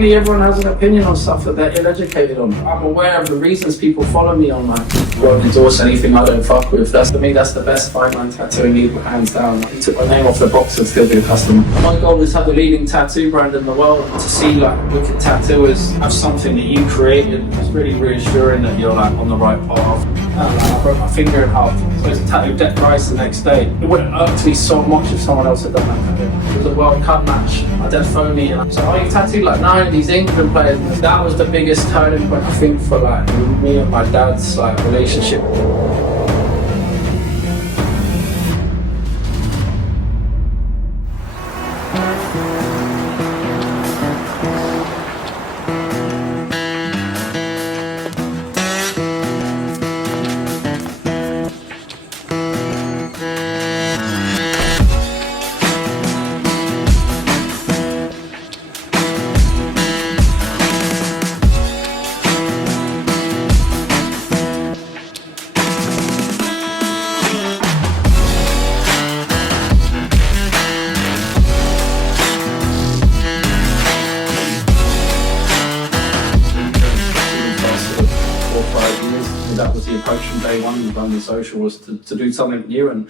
Unfortunately, everyone has an opinion on stuff that they're ill-educated on. I'm aware of the reasons people follow me online. Won't endorse anything I don't fuck with. That's, to me, that's the best fine line tattooing needle, hands down. He took my name off the box and still be a customer. My goal is to have the leading tattoo brand in the world. To see wicked tattooers have something that you created. It's really reassuring that you're on the right path. I broke my finger in half. So it's a tattoo deck price the next day. It would have irked me so much if someone else had done that tattoo. It was a World Cup match. My dad phoned me and said, "Oh, you tattooed 9 of these England players." That was the biggest turning point, I think, for me and my dad's relationship. That was the approach from day one of London Social, was to do something new and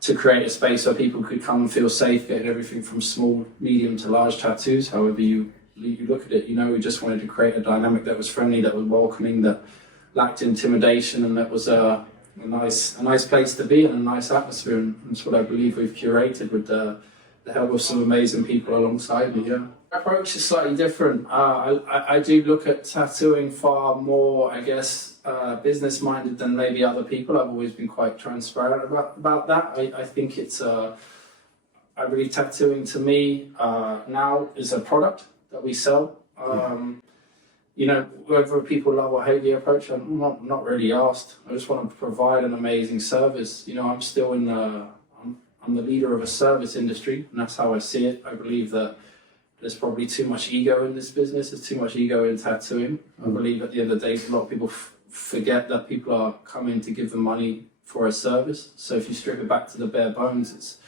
to create a space where people could come and feel safe, getting everything from small, medium to large tattoos. However you look at it, we just wanted to create a dynamic that was friendly, that was welcoming, that lacked intimidation, and that was a nice place to be and a nice atmosphere. And that's what I believe we've curated with the help of some amazing people alongside me. Yeah. My approach is slightly different. I do look at tattooing far more, I guess, business-minded than maybe other people. I've always been quite transparent about that. I think it's, I believe tattooing to me now is a product that we sell. Whether people love or hate the approach, I'm not really asked. I just want to provide an amazing service. I'm still I'm the leader of a service industry, and that's how I see it. I believe that there's probably too much ego in this business. There's too much ego in tattooing. I believe at the end of the day, a lot of people forget that people are coming to give them money for a service. So if you strip it back to the bare bones,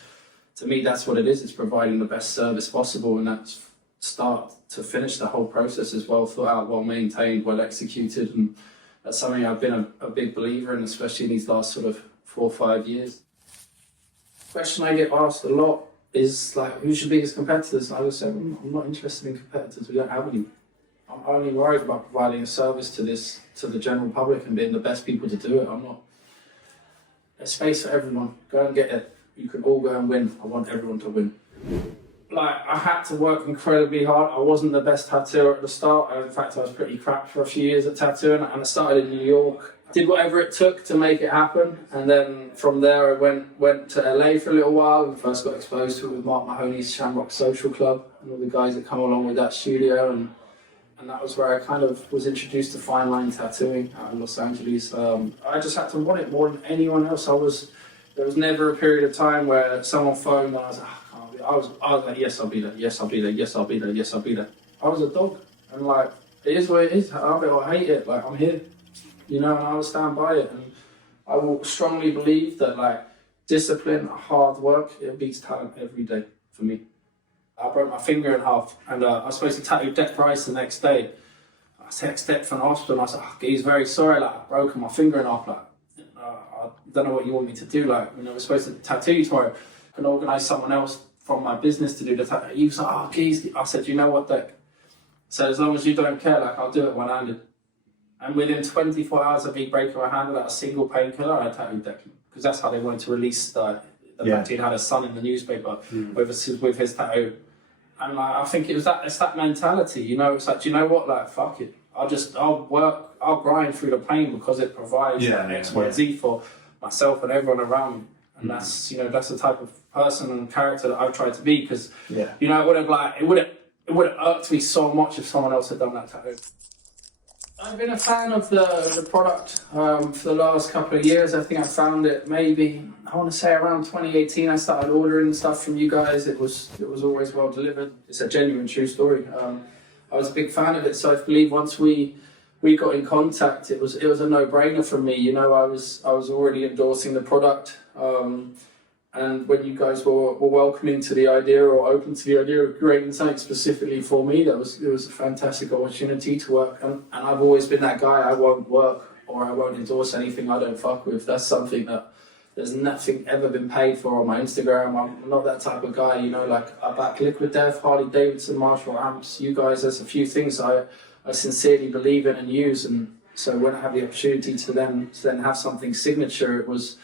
to me, that's what it is. It's providing the best service possible, and that's start to finish. The whole process is well thought out, well maintained, well executed, and that's something I've been a big believer in, especially in these last sort of 4 or 5 years. The question I get asked a lot is who's your biggest competitors? And I just say, I'm not interested in competitors. We don't have any. I'm only worried about providing a service to the general public and being the best people to do it. I'm not. There's space for everyone. Go and get it. You can all go and win. I want everyone to win. I had to work incredibly hard. I wasn't the best tattooer at the start. In fact, I was pretty crap for a few years at tattooing, and I started in New York. Did whatever it took to make it happen, and then from there I went to LA for a little while and first got exposed to it with Mark Mahoney's Shamrock Social Club and all the guys that come along with that studio, and that was where I kind of was introduced to fine line tattooing out in Los Angeles. I just had to want it more than anyone else. There was never a period of time where someone phoned and I was like, I was like, yes, I'll be there, yes, I'll be there, yes, I'll be there, yes, I'll be there. I was a dog, and it is what it is. I love it or hate it, I'm here. And I will stand by it. And I will strongly believe that discipline, hard work, it beats talent every day for me. I broke my finger in half, and I was supposed to tattoo deck price the next day. I texted from the hospital and I said, he's very sorry, I've broken my finger in half. I don't know what you want me to do. We're supposed to tattoo you tomorrow. I can organise someone else from my business to do the tattoo. He was like, geez. I said, you know what, Deck? So as long as you don't care, I'll do it one-handed. And within 24 hours of me breaking my hand without a single painkiller, I tattooed Declan. Because that's how they wanted to release the fact he'd had a son in the newspaper with his tattoo. And I think it's that mentality, it's you know what, fuck it. I'll grind through the pain because it provides X, Y, Z for myself and everyone around me. And that's the type of person and character that I've tried to be, because it would have irked me so much if someone else had done that tattoo. I've been a fan of the product for the last couple of years. I think I found it maybe, I want to say around 2018, I started ordering stuff from you guys. It was always well delivered. It's a genuine, true story. I was a big fan of it, so I believe once we got in contact, it was a no-brainer for me. I was already endorsing the product, And when you guys were welcoming to the idea or open to the idea of creating something specifically for me, it was a fantastic opportunity to work. And I've always been that guy. I won't work or I won't endorse anything I don't fuck with. That's something that there's nothing ever been paid for on my Instagram. I'm not that type of guy, you know, like I back Liquid Death, Harley Davidson, Marshall amps. You guys, there's a few things I sincerely believe in and use. And so when I have the opportunity to then have something signature, it was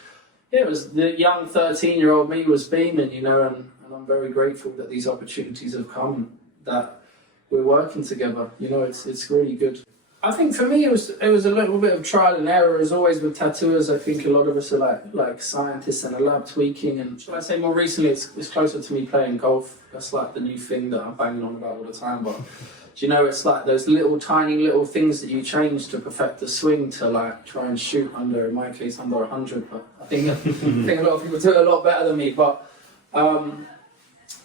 the young 13-year-old me was beaming, you know, and I'm very grateful that these opportunities have come and that we're working together. You know, it's really good. I think for me it was a little bit of trial and error as always with tattooers. I think a lot of us are like scientists in a lab tweaking, and shall I say more recently it's closer to me playing golf. That's like the new thing that I'm banging on about all the time. But do you know, it's like those tiny little things that you change to perfect the swing to like try and shoot under, in my case, under 100. But I think a lot of people do it a lot better than me. But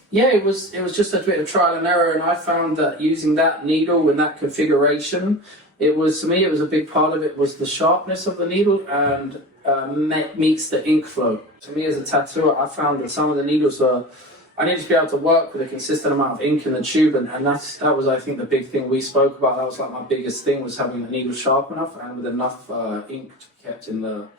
yeah, it was just a bit of trial and error, and I found that using that needle in that configuration, to me, it was a big part of it was the sharpness of the needle and meets the ink flow. To me as a tattooer, I found that some of the needles I needed to be able to work with a consistent amount of ink in the tube, and that was, I think, the big thing we spoke about. That was like my biggest thing, was having the needle sharp enough and with enough ink to be kept in the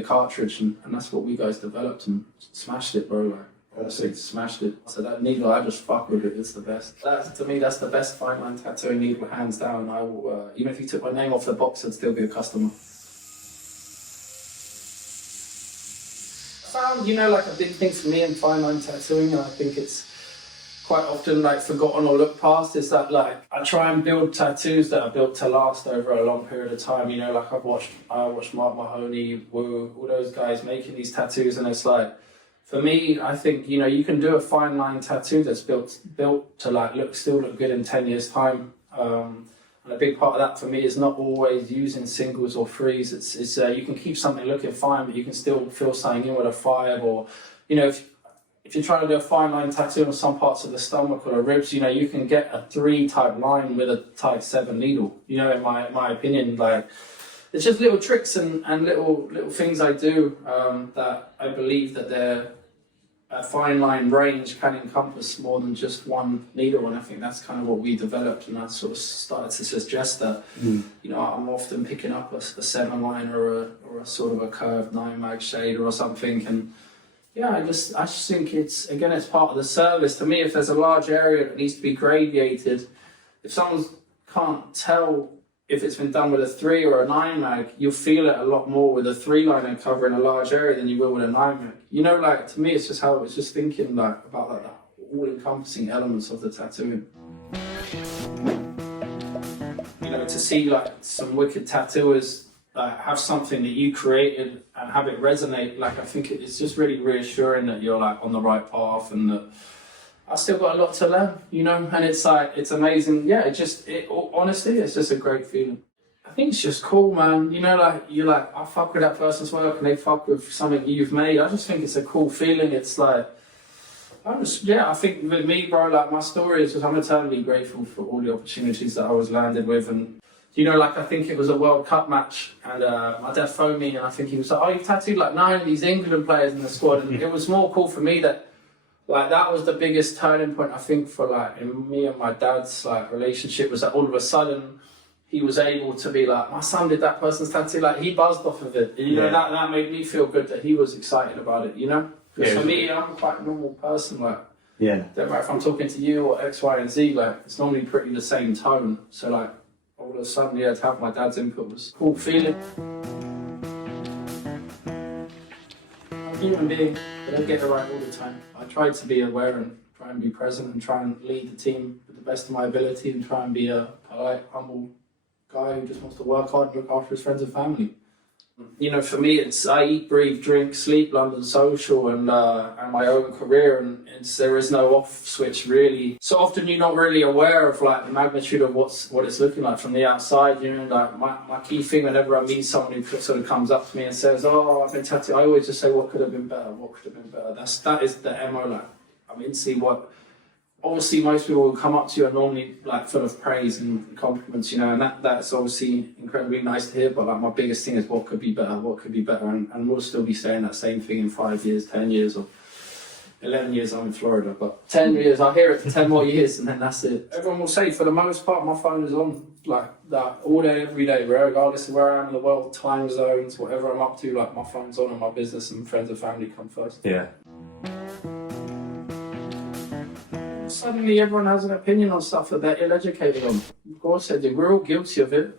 cartridge, and that's what we guys developed and smashed it, bro. Like, honestly, smashed it. So that needle, I just fuck with it. It's the best. To me, that's the best fine line tattooing needle, hands down. I will, even if you took my name off the box, I'd still be a customer. I found, you know, like a big thing for me in fine line tattooing, and I think it's quite often like forgotten or looked past, is that like I try and build tattoos that are built to last over a long period of time. You know, like I watched Mark Mahoney, Wu, all those guys making these tattoos, and it's like, for me, I think, you know, you can do a fine line tattoo that's built to like still look good in 10 years time. And a big part of that for me is not always using singles or threes. It's you can keep something looking fine, but you can still fill something in with a 5, or, you know, if you're trying to do a fine line tattoo on some parts of the stomach or the ribs, you know, you can get a 3 type line with a type 7 needle. You know, in my opinion, like, it's just little tricks and little things I do that I believe that a fine line range can encompass more than just one needle, and I think that's kind of what we developed, and I sort of started to suggest that, you know, I'm often picking up a 7 line or a sort of a curved 9 mag shader or something, and yeah, I just think it's part of the service. To me, if there's a large area that needs to be gradiated, if someone can't tell if it's been done with a 3 or a 9 mag, you'll feel it a lot more with a 3 liner covering a large area than you will with a 9 mag. You know, like, to me, it's just how it's just thinking like about like the all-encompassing elements of the tattooing. You know, to see like some wicked tattooers have something that you created and have it resonate, like, I think it's just really reassuring that you're like on the right path, and that I still got a lot to learn, you know, and it's like, it's amazing. Yeah, honestly, it's just a great feeling. I think it's just cool, man. You know, like, you're like, I fuck with that person's work and they fuck with something you've made. I just think it's a cool feeling. It's like, I think with me, bro, like, my story is just, I'm eternally grateful for all the opportunities that I was landed with. And, you know, like, I think it was a World Cup match, and my dad phoned me, and I think he was like, oh, you've tattooed like 9 of these England players in the squad. And it was more cool for me that, like, that was the biggest turning point, I think, for like in me and my dad's like relationship, was that all of a sudden he was able to be like, my son did that person's tattoo, like, he buzzed off of it. And, you know, that made me feel good that he was excited about it, you know? Because for me, I'm quite a normal person, like, don't matter if I'm talking to you or X, Y, and Z, like, it's normally pretty the same tone. So like, all of a sudden, to have my dad's input was a cool feeling. Human being, I don't get it right all the time. I try to be aware and try and be present and try and lead the team with the best of my ability, and try and be a polite, humble guy who just wants to work hard and look after his friends and family. You know, for me, it's I eat, breathe, drink, sleep, London Social, and my own career, and there is no off switch really. So often you're not really aware of like the magnitude of what it's looking like from the outside. You know, like my key thing whenever I meet someone who sort of comes up to me and says, "Oh, I've been tattooed," I always just say, "What could have been better? What could have been better?" That is the MO. Like, I mean, see what. Obviously, most people will come up to you and normally like full of praise and compliments, you know, and that's obviously incredibly nice to hear. But like, my biggest thing is what could be better, and we'll still be saying that same thing in 5 years, 10 years, or 11 years I'm in Florida, but 10 years, I hear it for 10 more years and then that's it. Everyone will say for the most part my phone is on like that all day, every day, regardless of where I am in the world, time zones, whatever I'm up to, like my phone's on and my business and friends and family come first. Yeah. Suddenly everyone has an opinion on stuff that they're ill-educated on. Of course they do, we're all guilty of it.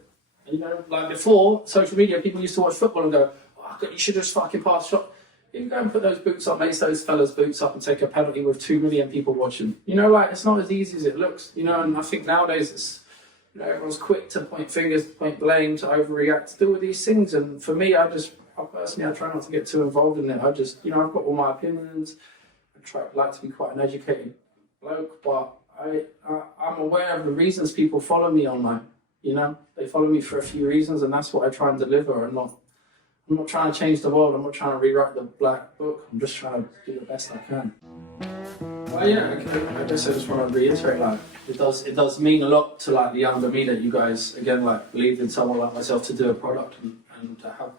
You know, like before social media, people used to watch football and go, oh, God, you should just fucking pass shot. You can go and put those boots up, lace those fellas' boots up and take a penalty with 2 million people watching. You know, like, it's not as easy as it looks, you know, and I think nowadays it's, you know, everyone's quick to point fingers, to point blame, to overreact, to do all these things. And for me, I personally try not to get too involved in it. I just, you know, I've got all my opinions. Like to be quite an educated bloke, but I'm aware of the reasons people follow me online, you know? They follow me for a few reasons and that's what I try and deliver. I'm not trying to change the world. I'm not trying to rewrite the black book. I'm just trying to do the best I can. Well, yeah, okay. I guess I just want to reiterate, like, it does mean a lot to like the younger me that you guys, again, like, believed in someone like myself to do a product and to have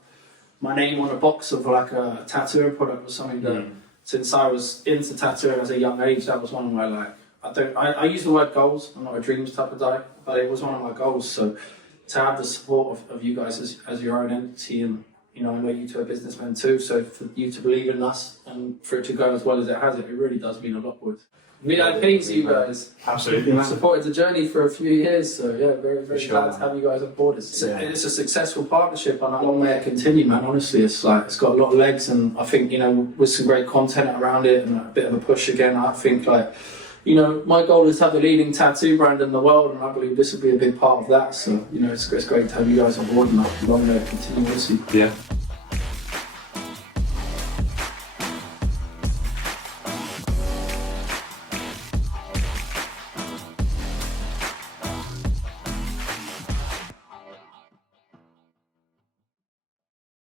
my name on a box of like a tattooing product was something that, since I was into tattooing as a young age, that was one of my, like, I use the word goals. I'm not a dreams type of guy, but it was one of my goals. So to have the support of you guys as your own entity, and you know, I know you two are businessmen too, so for you to believe in us and for it to go as well as it has, it really does mean a lot, boys. VIP to you guys. Absolutely, man. Supported the journey for a few years, so yeah, very, very glad to have you guys on board. It's a successful partnership and a long way to continue, man. Honestly, it's got a lot of legs, and I think, you know, with some great content around it and a bit of a push again, I think, like, you know, my goal is to have the leading tattoo brand in the world, and I believe this will be a big part of that. So, you know, it's great to have you guys on board, and a long way to continue, obviously. Yeah.